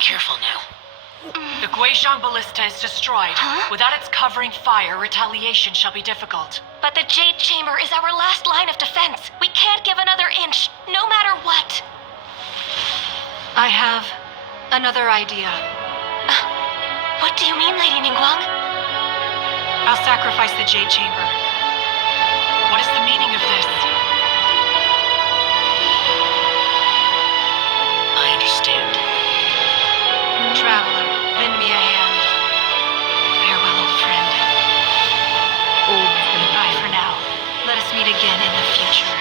careful now. The Guizhong ballista is destroyed. Without its covering fire, retaliation shall be difficult. But the Jade Chamber is our last line of defense. We can't give another inch, no matter what. I have another idea. What do you mean, Lady Ningguang? I'll sacrifice the Jade Chamber. What is the meaning of this? I understand. Traveler, lend me a hand. Farewell, old friend. Goodbye for now. Let us meet again in the future.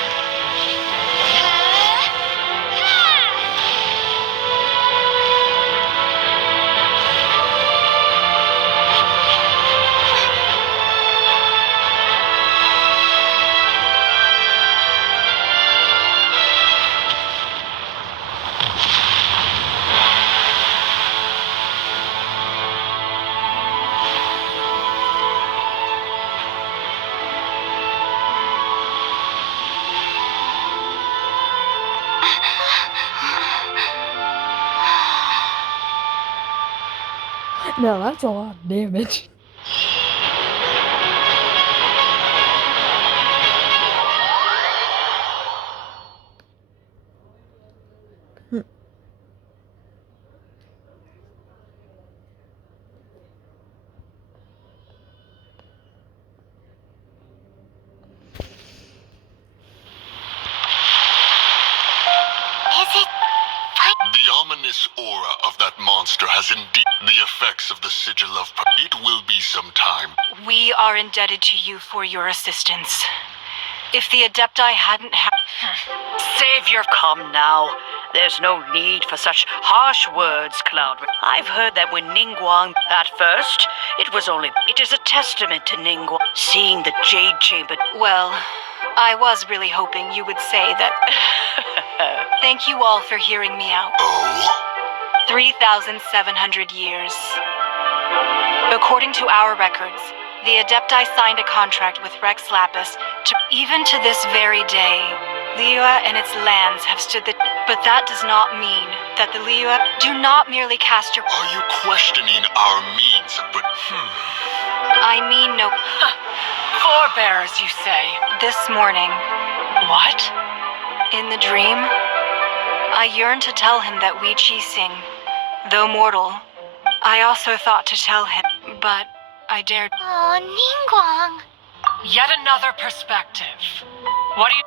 No, that's a lot of damage. The ominous aura of that monster has indeed the effects of the sigil of... It will be some time. We are indebted to you for your assistance. If the Adepti hadn't Savior, come now. There's no need for such harsh words, Cloud. I've heard that when Ningguang... At first, it is a testament to Ningguang seeing the Jade Chamber. Well, I was really hoping you would say that... Thank you all for hearing me out. Oh? 3,700 years. According to our records, the Adepti signed a contract with Rex Lapis to... Even to this very day, Liyue and its lands have stood the... But that does not mean that the Liyue do not merely cast your... Are you questioning our means of... I mean no... Forebears, you say? This morning, What? in the dream, I yearned to tell him that Wei Qi Xing, though mortal, I also thought to tell him, but I dared... Oh, Ningguang. Yet another perspective. What do you...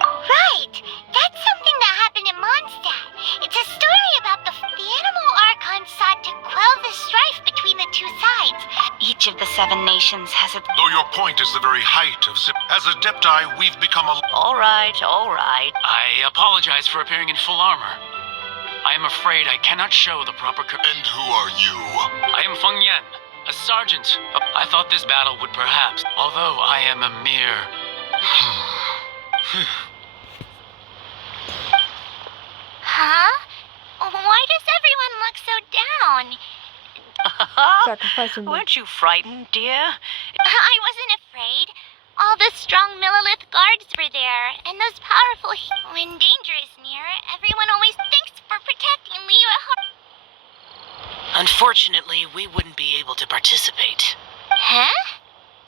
Right. That's something that happened in Mondstadt. It's a story about the animal archons sought to quell the strife between the two sides. Each of the 7 nations has a... Though your point is the very height of as Adepti, we've become a... All right, all right. I apologize for appearing in full armor. I am afraid I cannot show the proper And who are you? I am Feng Yan, a sergeant. I thought this battle would perhaps, although I am a mere... Huh? Why does everyone look so down? Sacrificing me. Weren't you frightened, dear? I wasn't afraid. All the strong Millilith guards were there, and those powerful... When danger is near, everyone always thinks for protecting Liyue. Unfortunately, we wouldn't be able to participate. Huh?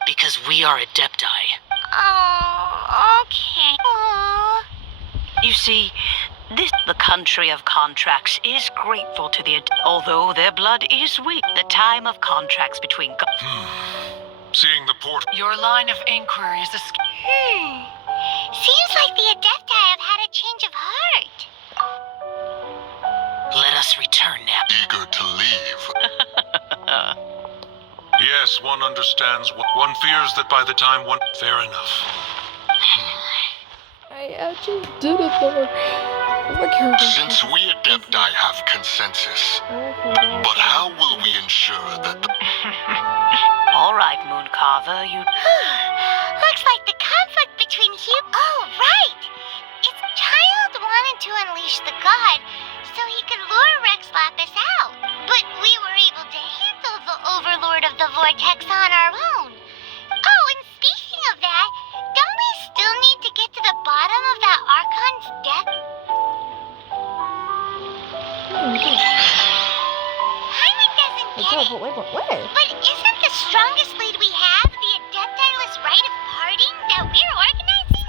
Because we are Adepti. Oh, okay. Aww. You see, the country of contracts is grateful to the although their blood is weak. The time of contracts between... Seeing the port... Your line of inquiry is a... Seems like the Adepti have had a change of heart. Let us return now. Eager to leave. Yes, one understands. One fears that by the time one... Fair enough. I actually did it though. Oh my God. Since we Adepti have consensus, but how will we ensure that the... All right, Mooncarver, you... Looks like the conflict between Oh, right! Its child wanted to unleash the god so he could lure Rex Lapis out. But we were able to handle the Overlord of the Vortex on our own. Oh, and speaking of that, don't we still need to get to the bottom of that Archon's death? Paimon doesn't Hey, get it. teleport, wait, where? But isn't the strongest lead we have the Adeptiless Rite of Parting that we're organizing?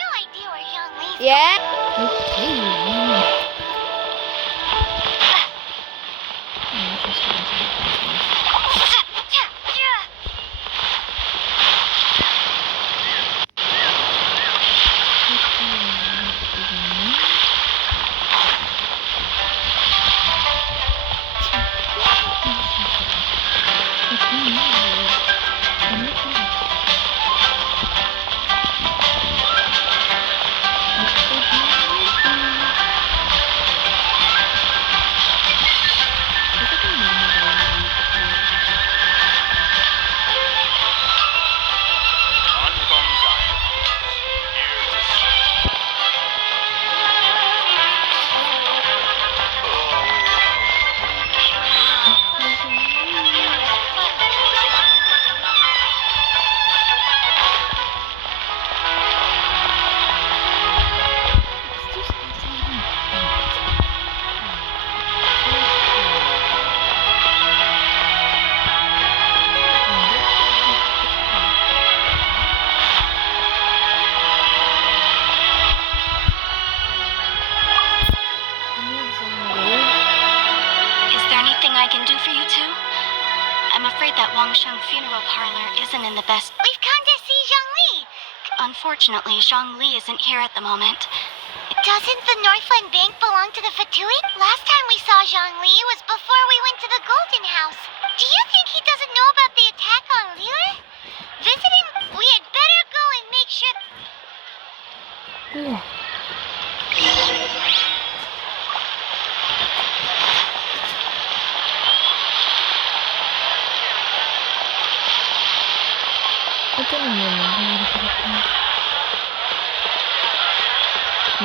No idea where Zhongli's Yeah. Is there anything I can do for you two? I'm afraid that Wangsheng funeral parlor isn't in the best. We've come to see Zhongli. Unfortunately, Zhongli isn't here at the moment. Doesn't the Northland Bank belong to the Fatui? Last time we saw Zhongli was before we went to the Golden House. Do you think he doesn't know about the attack on Lille? Visiting? We had better go and make sure. Yeah. I don't remember how to put it in. Oh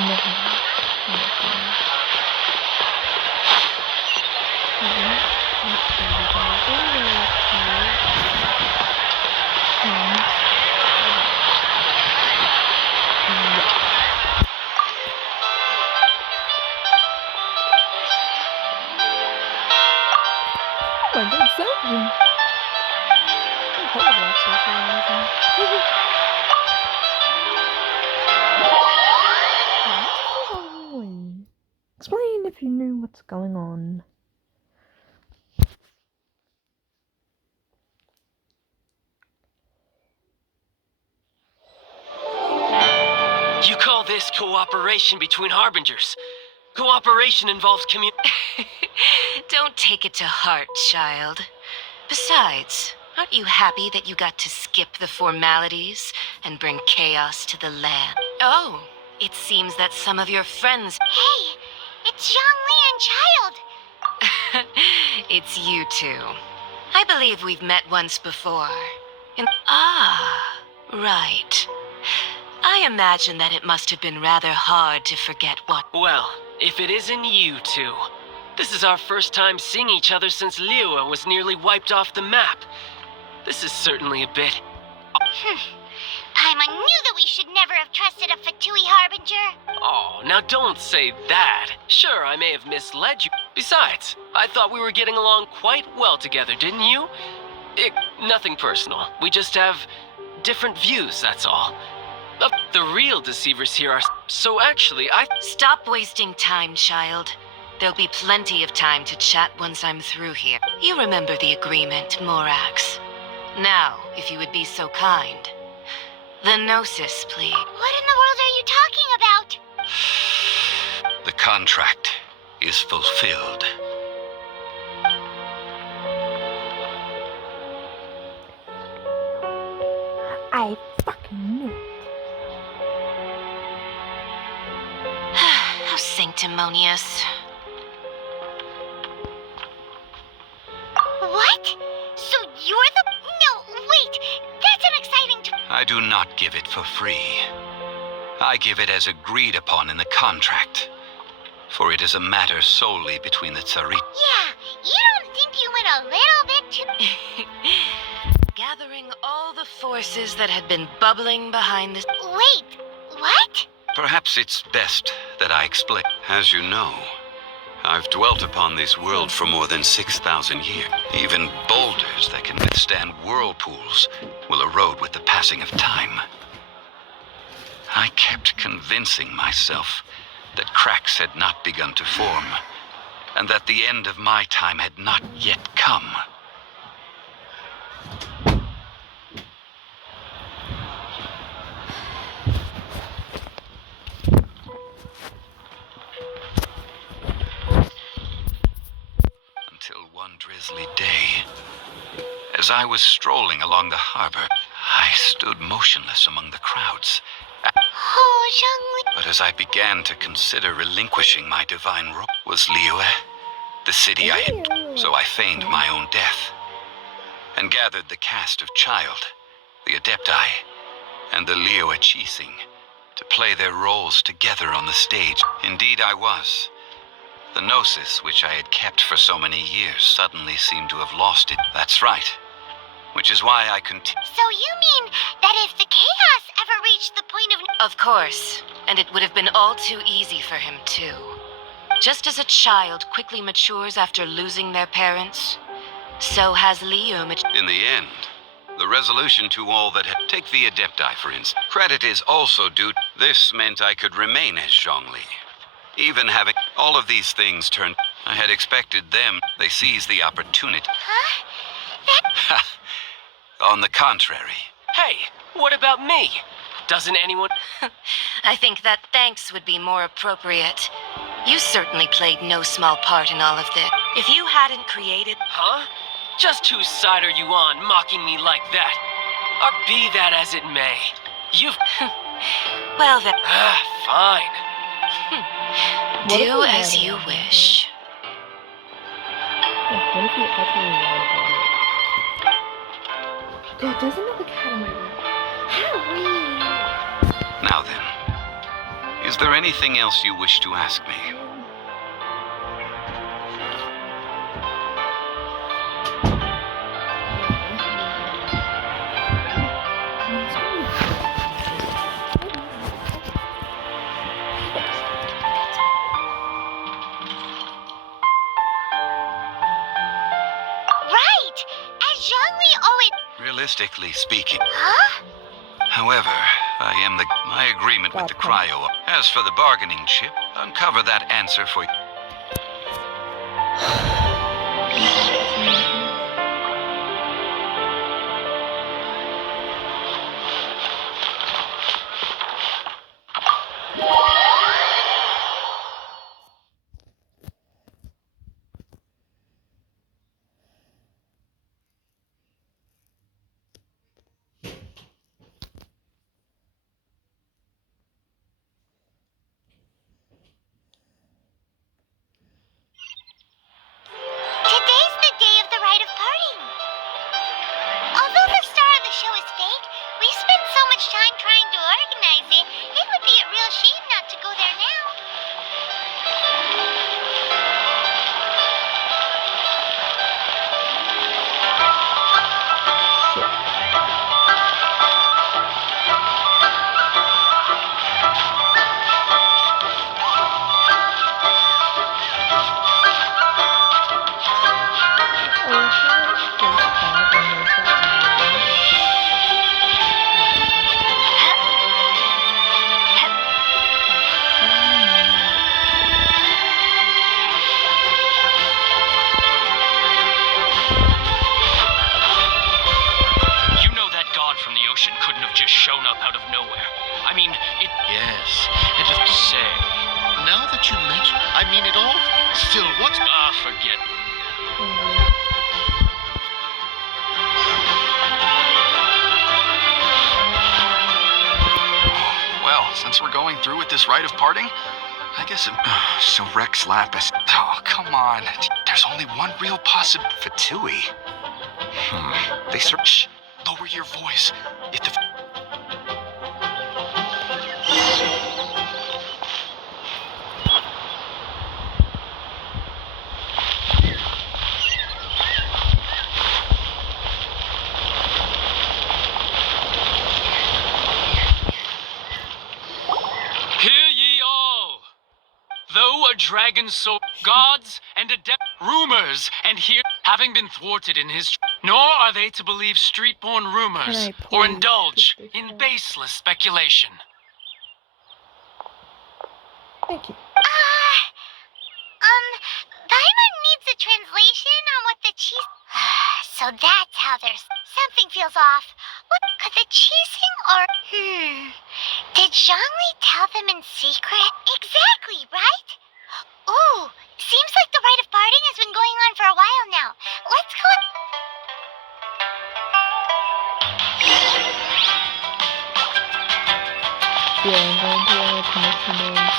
my god, Sam! Explain if you knew what's going on. You call this cooperation between harbingers? Cooperation involves Don't take it to heart, child. Besides, aren't you happy that you got to skip the formalities and bring chaos to the land? Oh, it seems that some of your friends... Hey, it's Zhongli and Childe. It's you two. I believe we've met once before. Right. I imagine that it must have been rather hard to forget what... Well, if it isn't you two. This is our first time seeing each other since Liyue was nearly wiped off the map. This is certainly a bit... Paimon knew that we should never have trusted a Fatui harbinger. Oh, now don't say that. Sure, I may have misled you. Besides, I thought we were getting along quite well together, didn't you? Nothing personal. We just have different views, that's all. The real deceivers here are... So actually, Stop wasting time, child. There'll be plenty of time to chat once I'm through here. You remember the agreement, Morax. Now, if you would be so kind. The Gnosis, please. What in the world are you talking about? The contract is fulfilled. I fucking knew it. How sanctimonious. What? So you're the... No, wait. That's an exciting... I do not give it for free. I give it as agreed upon in the contract. For it is a matter solely between the Tsarit. Yeah, you don't think you went a little bit too... Gathering all the forces that had been bubbling behind this... Wait, what? Perhaps it's best that I explain. As you know, I've dwelt upon this world for more than 6,000 years. Even boulders that can withstand whirlpools will erode with the passing of time. I kept convincing myself that cracks had not begun to form, and that the end of my time had not yet come. Until one drizzly day, as I was strolling along the harbor, I stood motionless among the crowds. Oh, Zhongli. But as I began to consider relinquishing my divine role, was Liyue the city I had. So I feigned my own death, and gathered the cast of Childe, the Adepti, and the Liyue Chising to play their roles together on the stage. Indeed, I was. The gnosis, which I had kept for so many years, suddenly seemed to have lost it. That's right. Which is why I continued. So you mean that if the chaos ever reached the point of... Of course, and it would have been all too easy for him, too. Just as a child quickly matures after losing their parents, so has Liyue matured. In the end, the resolution to all that had... Take the Adepti, for instance. Credit is also due. This meant I could remain as Zhongli. Even having all of these things turned, I had expected them. They seized the opportunity. Huh? On the contrary. Hey, what about me? Doesn't anyone... I think that thanks would be more appropriate. You certainly played no small part in all of this. If you hadn't created... Huh? Just whose side are you on, mocking me like that? Or be that as it may, you've... Well then, Fine. do as you wish. What if you actually lied about it? God, there's another cat in my room. Harry! Now then, is there anything else you wish to ask me? Right! As Zhongli always... Realistically speaking. Huh? However, I am my agreement with the cryo. As for the bargaining chip, uncover that answer for you. Today's the day of the rite of parting. Although the star of the show is fake, we spent so much time trying to organize it, it would be a real shame not to go there now. You know that god from the ocean couldn't have just shown up out of nowhere. I mean, it... Yes, and just say. Now that you mention, I mean it all. Still, what's... forget. Well, since we're going through with this rite of parting, I guess it... So Rex Lapis... Oh, come on. There's only one real possibility. Fatui. They search... Lower your voice. If the... Hear ye all! The know a dragon's soul, gods and adept rumors, and here having been thwarted in his nor are they to believe street-born rumors or indulge in baseless speculation. Thank you. Paimon needs a translation on what the cheese. So that's how there's something feels off. What could the cheesing or did Zhongli tell them in secret? Exactly, right? Ooh, seems like the rite of parting has been going on for a while now. Let's go. Yeah, I'm going to our commissioners.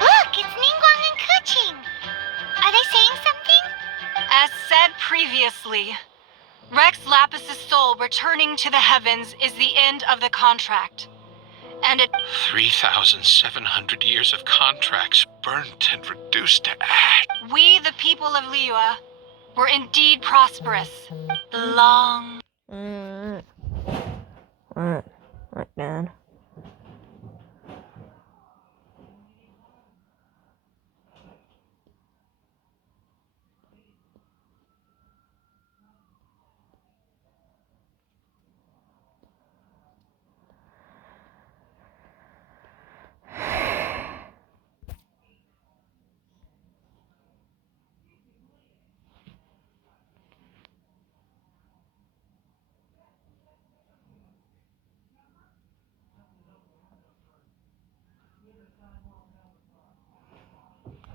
Look, it's Ningguang and Kuching. Are they saying something? As said previously, Rex Lapis' soul returning to the heavens is the end of the contract. And it 3,700 years of contracts burnt and reduced to ash. we, the people of Liyue, were indeed prosperous. Long. Alright, Dan.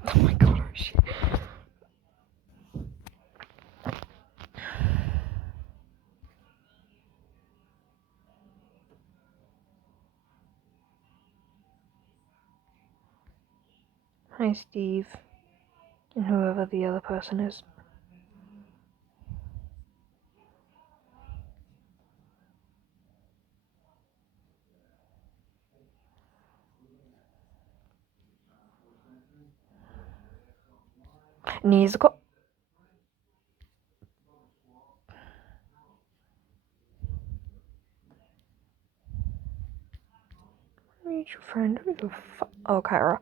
Oh my god, oh shit. Hi, Steve. And whoever the other person is. Nezuko. Meet your friend. Who the fuck? Oh, Kyra.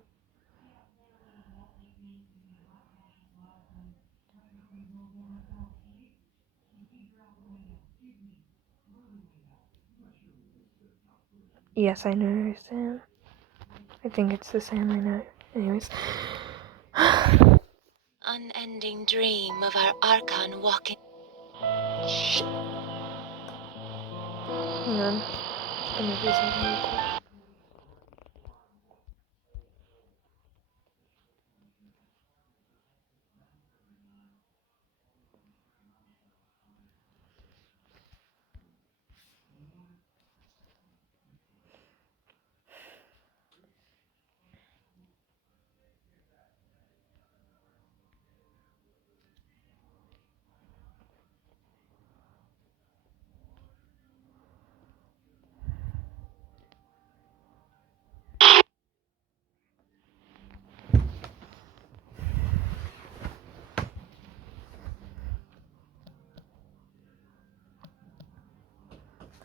Yes, I know, Sam. I think it's the Sam I know. Anyways. Unending dream of our Archon walking. Shit. Hang on. Just gonna do something real quick.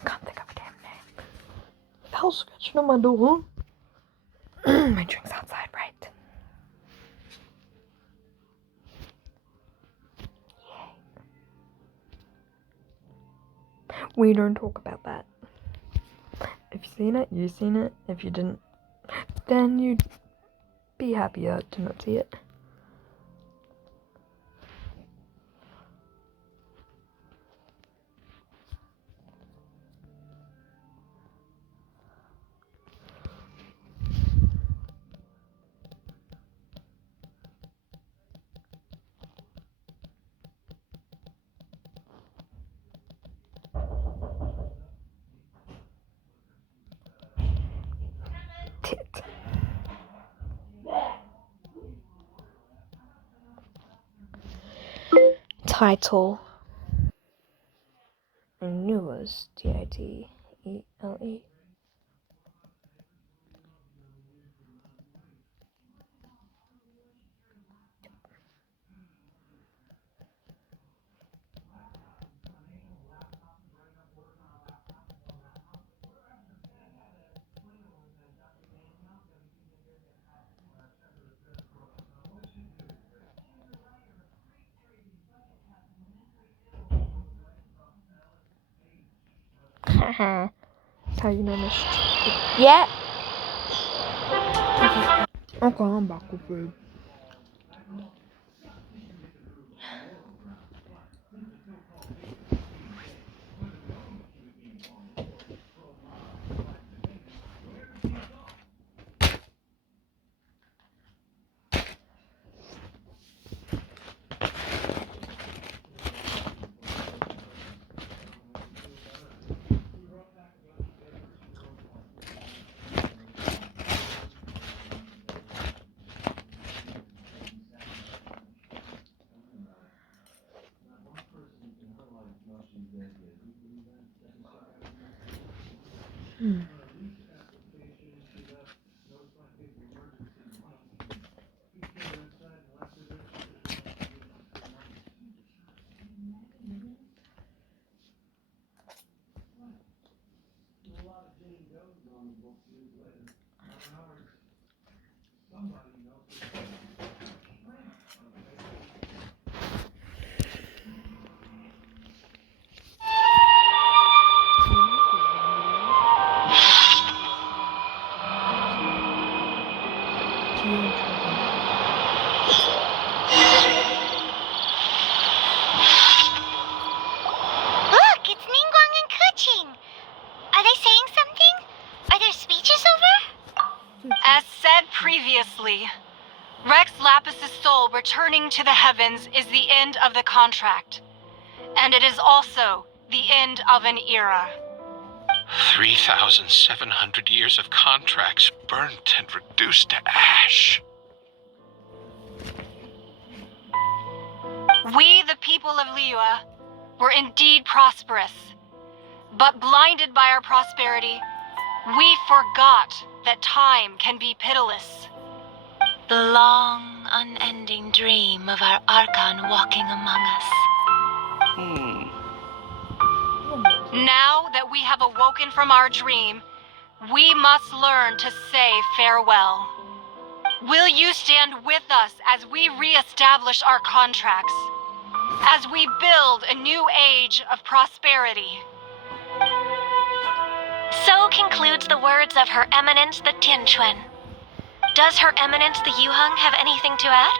Can't think of a damn name. The hell's scratching on my door? My drink's outside, right? We don't talk about that. If you've seen it, you've seen it. If you didn't, then you'd be happier to not see it. Tit. Title. I knew it was T-I-T-E-L-E. That's how you know my stupid. Yeah! Okay, I'm back with food. Look, it's Ningguang and Kuching. Are they saying something? Are their speeches over? As said previously, Rex Lapis' soul returning to the heavens is the end of the contract. And it is also the end of an era. 3,700 years of contracts burnt and reduced to ash. We, the people of Liyue, were indeed prosperous. But blinded by our prosperity, we forgot that time can be pitiless. The long, unending dream of our Archon walking among us. Now that we have awoken from our dream, we must learn to say farewell. Will you stand with us as we re-establish our contracts? As we build a new age of prosperity? So concludes the words of Her Eminence the Tianquan. Does Her Eminence the Yuheng have anything to add?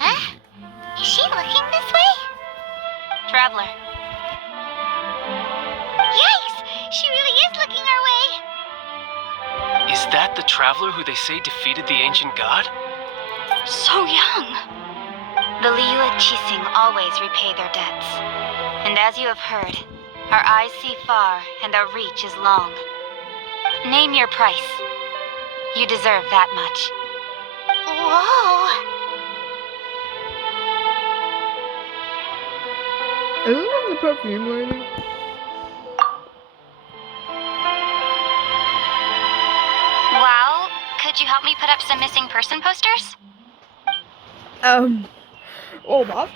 Huh? Is she looking this way? Traveler. Yikes! She really is looking our way. Is that the traveler who they say defeated the ancient god? So young. The Liyue Qixing always repay their debts. And as you have heard, our eyes see far and our reach is long. Name your price. You deserve that much. Whoa! Isn't the perfume lady? Well, could you help me put up some missing person posters? Oh, that's...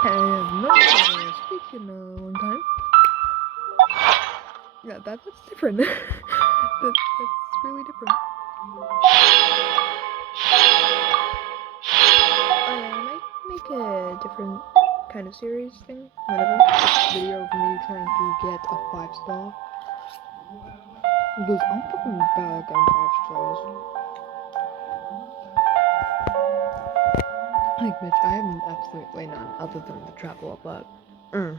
I have not speak in a long time. Yeah, that's different. that's really different. I might make a different kind of series thing. Whatever. Video of me trying to get a 5-star. Because I'm fucking bad on 5 stars. Like, bitch, I have absolutely none other than the travel, but if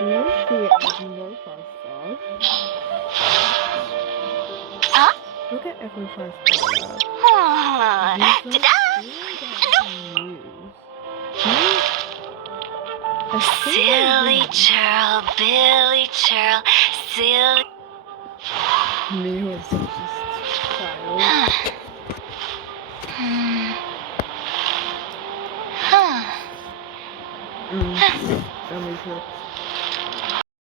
you want to see it as more 5 stars, Huh? look at every 5 star. Ta-da! Silly churl, Billy churl, silly. Me who is such a child. Family trips.